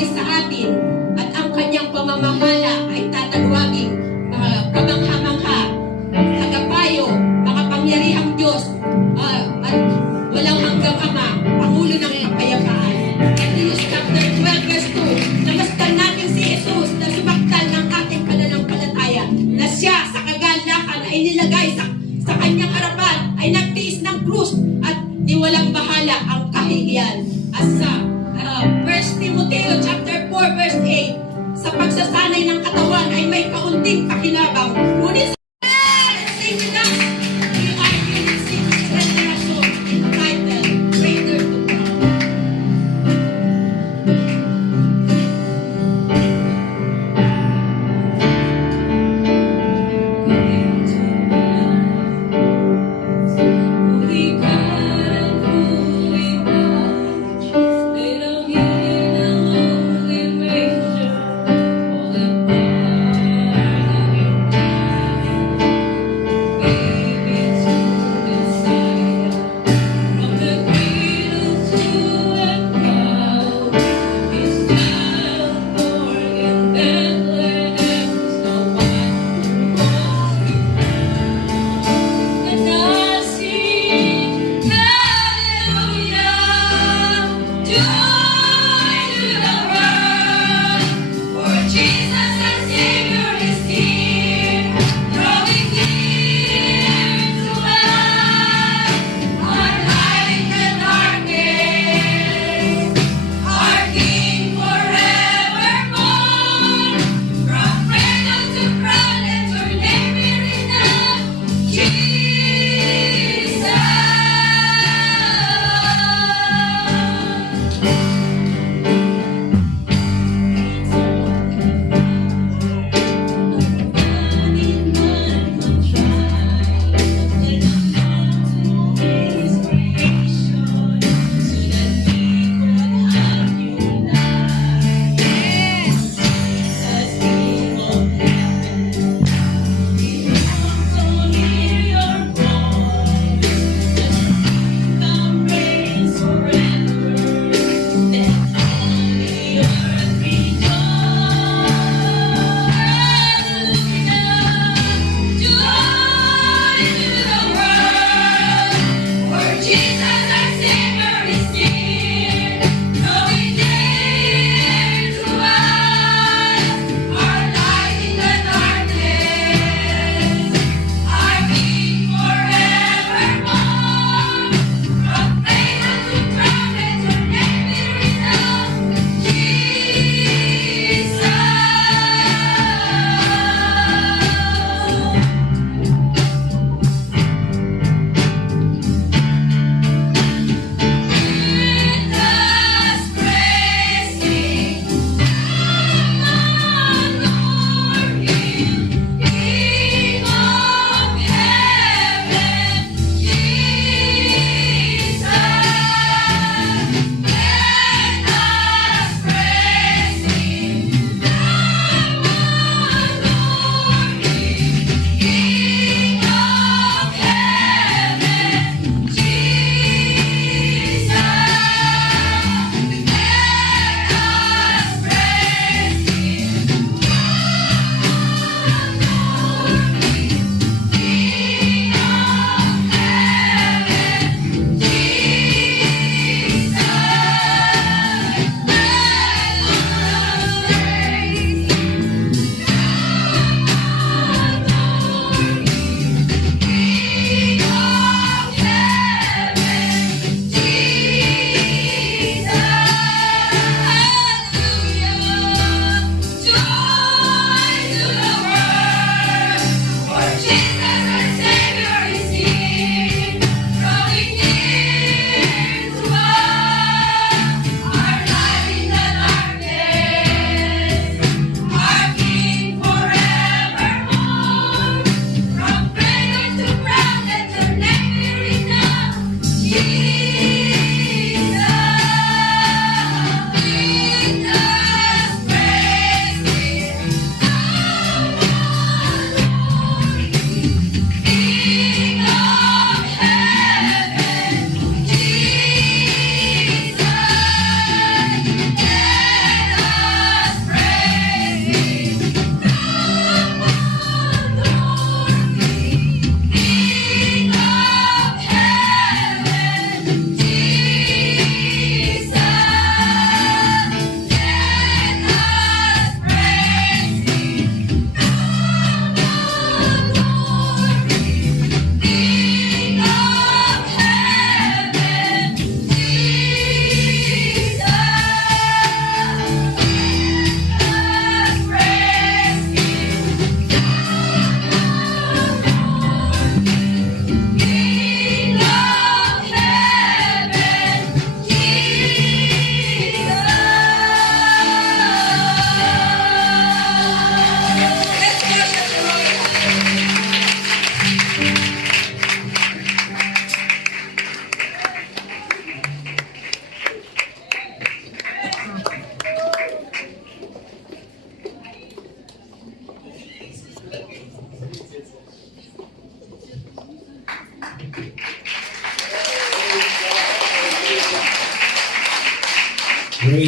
ibibigay sa atin at ang kanyang pamamahala ay tatawaging mga kamangha-mangha, tagapayo, makapangyarihang Diyos, at walang hanggang Ama, Pangulo ng kapayapaan. Hebrews chapter 12 verse 2, namasdan natin si Jesus na sumaktan ng ating pananampalataya, na siya sa kagalakan ay nilagay sa kanyang harapan, ay nagtiis ng krus at niwalang bahala ang kahihiyan. At sa 1 Timoteo chapter 4 verse 8, sa pagsasanay ng katawan ay may kaunting pakinabang, ngunit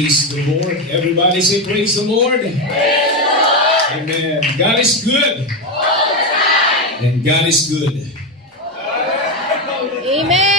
Praise the Lord. Everybody say praise the Lord. Amen. God is good. And God is good. Amen.